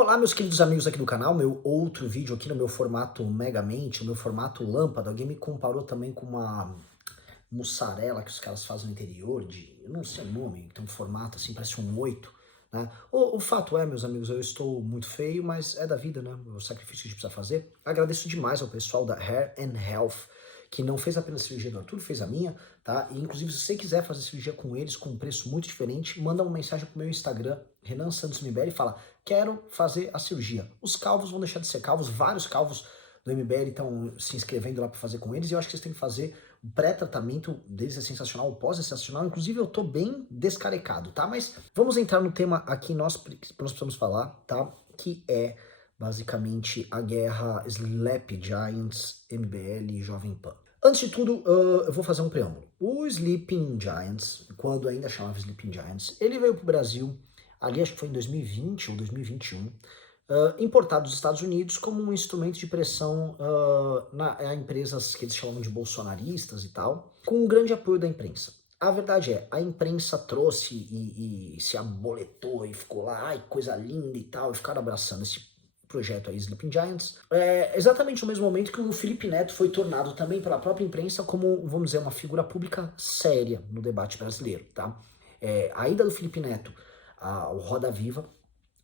Olá, meus queridos amigos aqui do canal, meu outro vídeo aqui no meu formato Megamente, no meu formato lâmpada. Alguém me comparou também com uma mussarela que os caras fazem no interior, eu não sei o nome, tem um formato assim, parece um 8, né? O fato é, meus amigos, eu estou muito feio, mas é da vida, né? O sacrifício que a gente precisa fazer. Agradeço demais ao pessoal da Hair and Health, que não fez apenas a cirurgia do Arthur, fez a minha, tá? E inclusive, se você quiser fazer cirurgia com eles, com um preço muito diferente, manda uma mensagem pro meu Instagram, Renan Santos MBL, e fala: quero fazer a cirurgia. Os calvos vão deixar de ser calvos, vários calvos do MBL estão se inscrevendo lá para fazer com eles, e eu acho que vocês têm que fazer o pré-tratamento deles, é sensacional, o pós é sensacional, inclusive eu tô bem descarecado, tá? Mas vamos entrar no tema aqui, nós precisamos falar, tá? Que é basicamente a guerra Sleep Giants, MBL e Jovem Pan. Antes de tudo, eu vou fazer um preâmbulo. O Sleeping Giants, quando ainda chamava Sleeping Giants, ele veio pro Brasil, ali acho que foi em 2020 ou 2021, importado dos Estados Unidos como um instrumento de pressão a empresas que eles chamam de bolsonaristas e tal, com um grande apoio da imprensa. A verdade é, a imprensa trouxe e se aboletou e ficou lá, ai, coisa linda e tal, e ficaram abraçando esse projeto aí, Sleeping Giants, exatamente no mesmo momento que o Felipe Neto foi tornado também pela própria imprensa como, vamos dizer, uma figura pública séria no debate brasileiro, tá? A ida do Felipe Neto ao Roda Viva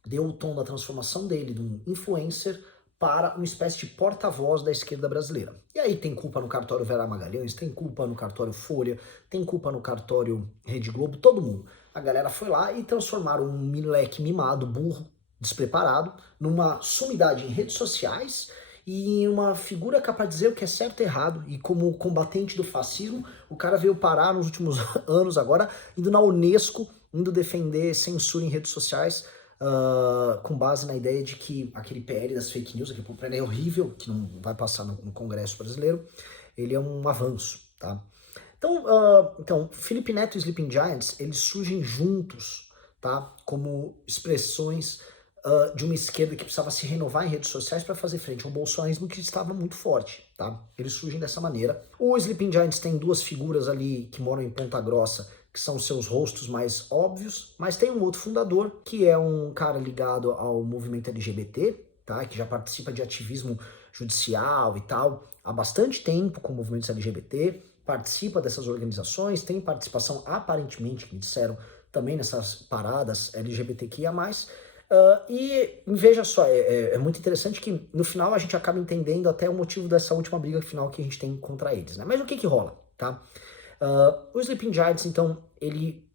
deu o tom da transformação dele de um influencer para uma espécie de porta-voz da esquerda brasileira. E aí tem culpa no cartório Vera Magalhães, tem culpa no cartório Folha, tem culpa no cartório Rede Globo, todo mundo. A galera foi lá e transformaram um moleque mimado, burro, despreparado, numa sumidade em redes sociais e em uma figura capaz de dizer o que é certo e errado. E como combatente do fascismo, o cara veio parar nos últimos anos agora, indo na Unesco, indo defender censura em redes sociais, com base na ideia de que aquele PL das fake news, aquele PL é horrível, que não vai passar no Congresso brasileiro, ele é um avanço, tá? Então, Felipe Neto e Sleeping Giants, eles surgem juntos, tá? Como expressões de uma esquerda que precisava se renovar em redes sociais para fazer frente ao bolsonarismo que estava muito forte, tá? Eles surgem dessa maneira. O Sleeping Giants tem duas figuras ali que moram em Ponta Grossa, que são seus rostos mais óbvios, mas tem um outro fundador, que é um cara ligado ao movimento LGBT, tá? Que já participa de ativismo judicial e tal há bastante tempo com movimentos LGBT, participa dessas organizações, tem participação aparentemente, me disseram, também nessas paradas LGBTQIA+, e veja só, é muito interessante que no final a gente acaba entendendo até o motivo dessa última briga final que a gente tem contra eles, né? Mas o que que rola, tá? O Sleeping Giants, então,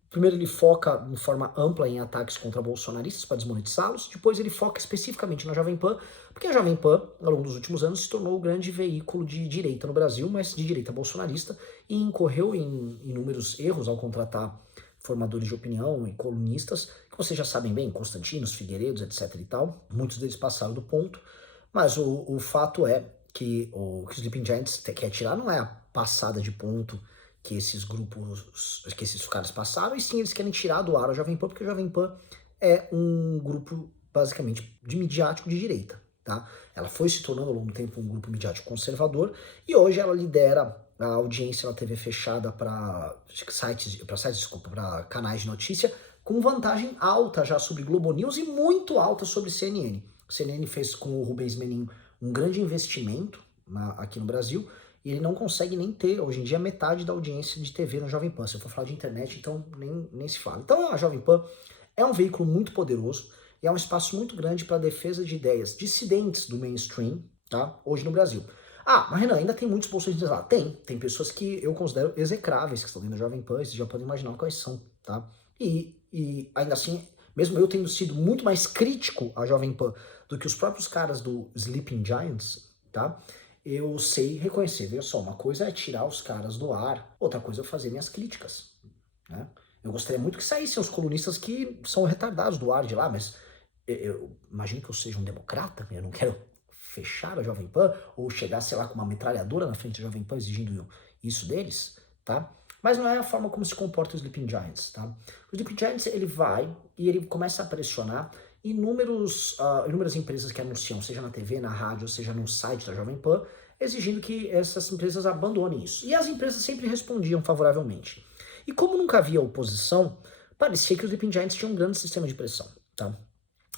primeiro ele foca de forma ampla em ataques contra bolsonaristas para desmonetizá-los, depois ele foca especificamente na Jovem Pan, porque a Jovem Pan, ao longo dos últimos anos, se tornou o grande veículo de direita no Brasil, mas de direita bolsonarista, e incorreu em inúmeros erros ao contratar formadores de opinião e colunistas, que vocês já sabem bem, Constantinos, Figueiredos, etc e tal, muitos deles passaram do ponto, mas o fato é que o que os Sleeping Giants quer tirar não é a passada de ponto que esses grupos, que esses caras passaram, e sim eles querem tirar do ar a Jovem Pan, porque a Jovem Pan é um grupo basicamente de midiático de direita, tá? Ela foi se tornando ao longo do tempo um grupo midiático conservador, e hoje ela lidera a audiência na TV fechada para para canais de notícia, com vantagem alta já sobre Globo News e muito alta sobre CNN. O CNN fez com o Rubens Menin um grande investimento aqui no Brasil, e ele não consegue nem ter, hoje em dia, metade da audiência de TV na Jovem Pan. Se eu for falar de internet, então nem se fala. Então a Jovem Pan é um veículo muito poderoso e é um espaço muito grande para a defesa de ideias dissidentes do mainstream, tá? Hoje no Brasil. Ah, mas Renan, ainda tem muitos bolsonaristas lá. Tem pessoas que eu considero execráveis que estão dentro da Jovem Pan, vocês já podem imaginar quais são, tá? E ainda assim, mesmo eu tendo sido muito mais crítico à Jovem Pan do que os próprios caras do Sleeping Giants, tá? Eu sei reconhecer, veja só, uma coisa é tirar os caras do ar, outra coisa é fazer minhas críticas, né? Eu gostaria muito que saíssem os colunistas que são retardados do ar de lá, mas eu imagino que eu seja um democrata, eu não quero fechar a Jovem Pan, ou chegar, sei lá, com uma metralhadora na frente da Jovem Pan exigindo isso deles, tá? Mas não é a forma como se comporta o Sleeping Giants, tá? O Sleeping Giants, ele vai e ele começa a pressionar inúmeras empresas que anunciam, seja na TV, na rádio, seja no site da Jovem Pan, exigindo que essas empresas abandonem isso. E as empresas sempre respondiam favoravelmente. E como nunca havia oposição, parecia que os Sleeping Giants tinham um grande sistema de pressão, tá?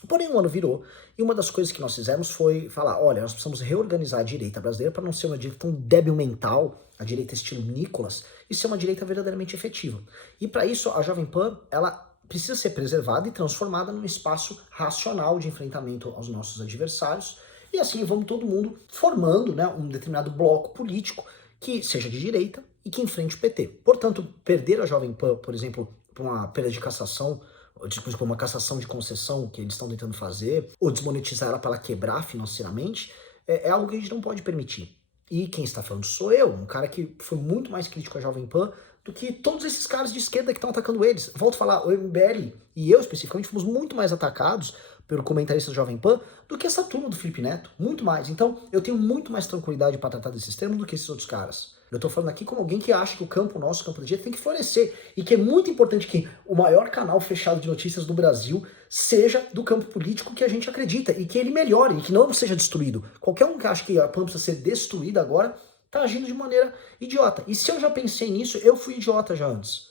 Porém, o ano virou e uma das coisas que nós fizemos foi falar, olha, nós precisamos reorganizar a direita brasileira para não ser uma direita tão débil mental, a direita estilo Nicolas, e ser uma direita verdadeiramente efetiva. E para isso, a Jovem Pan, ela precisa ser preservada e transformada num espaço racional de enfrentamento aos nossos adversários, e assim vamos todo mundo formando, né, um determinado bloco político que seja de direita e que enfrente o PT. Portanto, perder a Jovem Pan, por exemplo, por uma perda de cassação, tipo, uma cassação de concessão que eles estão tentando fazer, ou desmonetizar ela para ela quebrar financeiramente, é algo que a gente não pode permitir. E quem está falando sou eu, um cara que foi muito mais crítico à Jovem Pan do que todos esses caras de esquerda que estão atacando eles. Volto a falar, o MBL e eu especificamente fomos muito mais atacados pelo comentarista da Jovem Pan do que essa turma do Felipe Neto, muito mais. Então, eu tenho muito mais tranquilidade para tratar desses termos do que esses outros caras. Eu tô falando aqui como alguém que acha que o campo nosso, o campo da direita, tem que florescer. E que é muito importante que o maior canal fechado de notícias do Brasil seja do campo político que a gente acredita. E que ele melhore, e que não seja destruído. Qualquer um que acha que a PAN precisa ser destruída agora, tá agindo de maneira idiota. E se eu já pensei nisso, eu fui idiota já antes.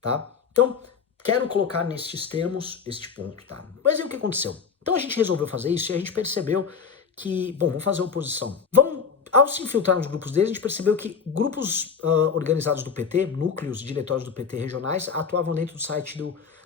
Tá? Então, quero colocar nestes termos este ponto, tá? Mas e o que aconteceu? Então a gente resolveu fazer isso e a gente percebeu que, bom, vamos fazer oposição. Ao se infiltrar nos grupos deles, a gente percebeu que grupos organizados do PT, núcleos, diretórios do PT regionais, atuavam dentro do site,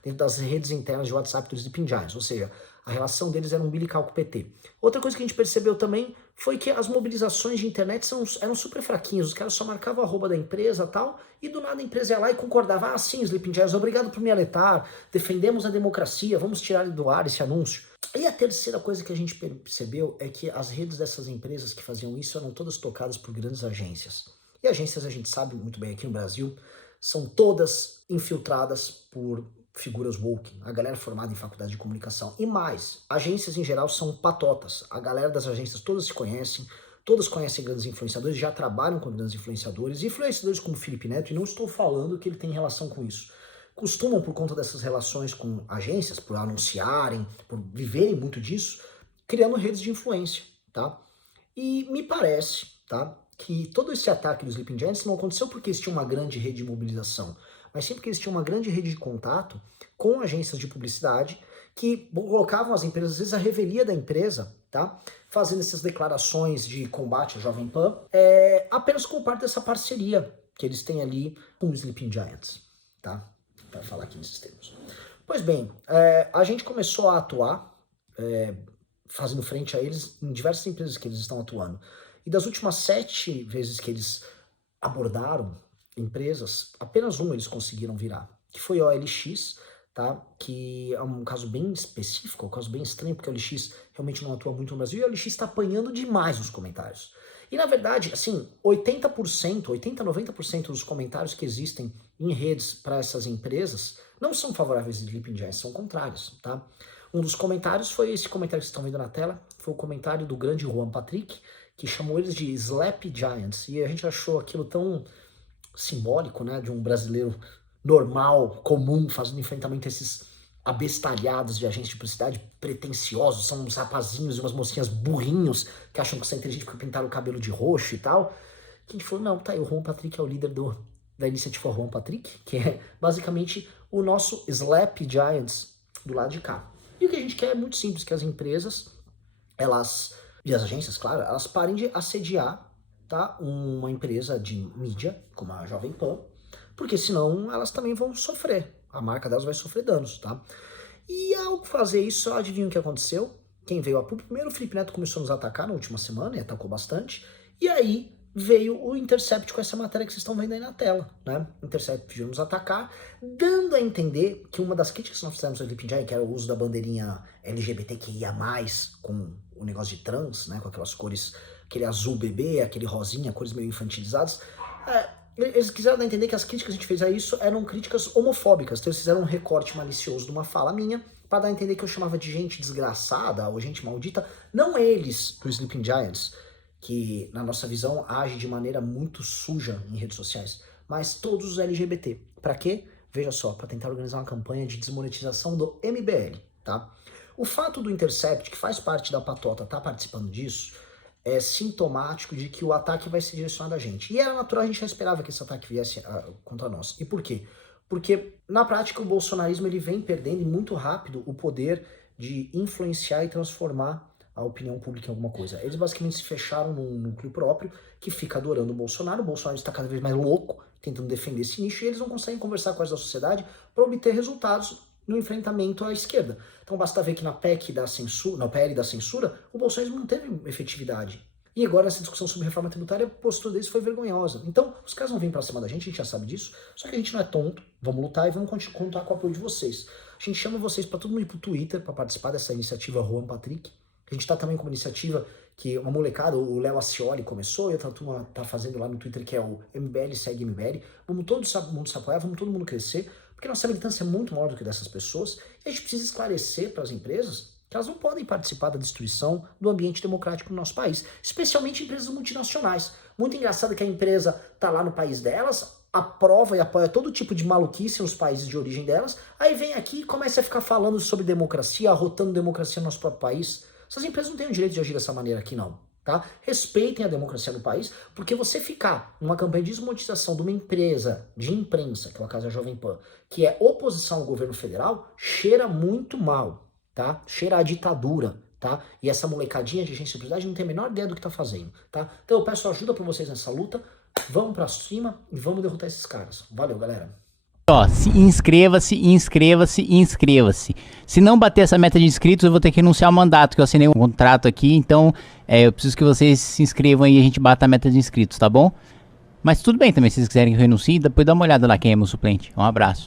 dentro das redes internas de WhatsApp dos Sleeping Giants, ou seja, a relação deles era umbilical com o PT. Outra coisa que a gente percebeu também foi que as mobilizações de internet eram super fraquinhas, os caras só marcavam a arroba da empresa e tal, e do nada a empresa ia lá e concordava, ah sim, Sleeping Giants, obrigado por me alertar, defendemos a democracia, vamos tirar do ar esse anúncio. E a terceira coisa que a gente percebeu é que as redes dessas empresas que faziam isso eram todas tocadas por grandes agências. E agências, a gente sabe muito bem aqui no Brasil, são todas infiltradas por figuras woke, a galera formada em faculdade de comunicação. E mais, agências em geral são patotas. A galera das agências todas se conhecem, todas conhecem grandes influenciadores, já trabalham com grandes influenciadores como Felipe Neto, e não estou falando que ele tem relação com isso. Costumam, por conta dessas relações com agências, por anunciarem, por viverem muito disso, criando redes de influência, tá? E me parece, tá, que todo esse ataque dos Sleeping Giants não aconteceu porque eles tinham uma grande rede de mobilização, mas sim porque eles tinham uma grande rede de contato com agências de publicidade que colocavam as empresas, às vezes a revelia da empresa, tá, fazendo essas declarações de combate à Jovem Pan, apenas como parte dessa parceria que eles têm ali com os Sleeping Giants, tá? Para falar aqui nesses termos. Pois bem, a gente começou a atuar, fazendo frente a eles em diversas empresas que eles estão atuando. E das últimas 7 vezes que eles abordaram empresas, apenas uma eles conseguiram virar, que foi a OLX, tá? Que é um caso bem específico, um caso bem estranho, porque a OLX realmente não atua muito no Brasil e a OLX está apanhando demais os comentários. E na verdade, assim, 80%, 90% dos comentários que existem em redes para essas empresas não são favoráveis de Sleeping Giants, são contrários, tá? Um dos comentários foi esse comentário que vocês estão vendo na tela, foi o comentário do grande Juan Patrick, que chamou eles de Slap Giants, e a gente achou aquilo tão simbólico, né, de um brasileiro normal, comum, fazendo enfrentamento a esses abestalhados de agentes de publicidade pretensiosos, são uns rapazinhos e umas mocinhas burrinhos que acham que são inteligentes porque pintaram o cabelo de roxo e tal. Que a gente falou, não, tá aí, o Juan Patrick é o líder da iniciativa Juan Patrick, que é basicamente o nosso Slap Giants do lado de cá. E o que a gente quer é muito simples, que as empresas, e as agências, claro, elas parem de assediar, tá, uma empresa de mídia, como a Jovem Pan, porque senão elas também vão sofrer, a marca delas vai sofrer danos, tá? E ao fazer isso, adivinha o que aconteceu? Quem veio a público? Primeiro o Felipe Neto começou a nos atacar na última semana, e atacou bastante, e aí veio o Intercept com essa matéria que vocês estão vendo aí na tela, né? O Intercept pediu nos atacar, dando a entender que uma das críticas que nós fizemos ao Sleeping Giant, que era o uso da bandeirinha LGBTQIA+, com o negócio de trans, né? Com aquelas cores, aquele azul bebê, aquele rosinha, cores meio infantilizadas, eles quiseram dar a entender que as críticas que a gente fez a isso eram críticas homofóbicas, então eles fizeram um recorte malicioso de uma fala minha, para dar a entender que eu chamava de gente desgraçada ou gente maldita, não eles, do Sleeping Giants, que na nossa visão age de maneira muito suja em redes sociais, mas todos os LGBT. Para quê? Veja só, para tentar organizar uma campanha de desmonetização do MBL, tá? O fato do Intercept, que faz parte da patota, tá participando disso, é sintomático de que o ataque vai ser direcionado a gente. E era natural, a gente já esperava que esse ataque viesse contra nós. E por quê? Porque, na prática, o bolsonarismo ele vem perdendo e muito rápido o poder de influenciar e transformar a opinião pública em alguma coisa. Eles basicamente se fecharam num núcleo próprio que fica adorando o Bolsonaro está cada vez mais louco, tentando defender esse nicho, e eles não conseguem conversar com a da sociedade para obter resultados no enfrentamento à esquerda. Então basta ver que na PEC da censura, na PL da censura, o bolsonarismo não teve efetividade. E agora essa discussão sobre reforma tributária, a postura deles foi vergonhosa. Então, os caras vão vir pra cima da gente, a gente já sabe disso, só que a gente não é tonto, vamos lutar e vamos contar com o apoio de vocês. A gente chama vocês para todo mundo ir pro Twitter para participar dessa iniciativa Juan Patrick. A gente tá também com uma iniciativa que uma molecada, o Léo Acioli começou, e outra turma tá fazendo lá no Twitter, que é o MBL Segue MBL. Vamos todo mundo se apoiar, vamos todo mundo crescer, porque nossa militância é muito maior do que dessas pessoas, e a gente precisa esclarecer para as empresas que elas não podem participar da destruição do ambiente democrático no nosso país, especialmente empresas multinacionais. Muito engraçado que a empresa tá lá no país delas, aprova e apoia todo tipo de maluquice nos países de origem delas, aí vem aqui e começa a ficar falando sobre democracia, arrotando democracia no nosso próprio país. Essas empresas não têm o direito de agir dessa maneira aqui não, tá? Respeitem a democracia no país, porque você ficar numa campanha de desmonetização de uma empresa de imprensa, que é o caso da Jovem Pan, que é oposição ao governo federal, cheira muito mal, tá? Cheira a ditadura, tá? E essa molecadinha de agência de publicidade não tem a menor ideia do que tá fazendo, tá? Então eu peço ajuda pra vocês nessa luta, vamos pra cima e vamos derrotar esses caras. Valeu, galera. Ó, inscreva-se. Se não bater essa meta de inscritos, eu vou ter que renunciar ao mandato, que eu assinei um contrato aqui, então eu preciso que vocês se inscrevam aí e a gente bata a meta de inscritos, tá bom? Mas tudo bem também, se vocês quiserem que eu renuncie, depois dá uma olhada lá quem é meu suplente. Um abraço.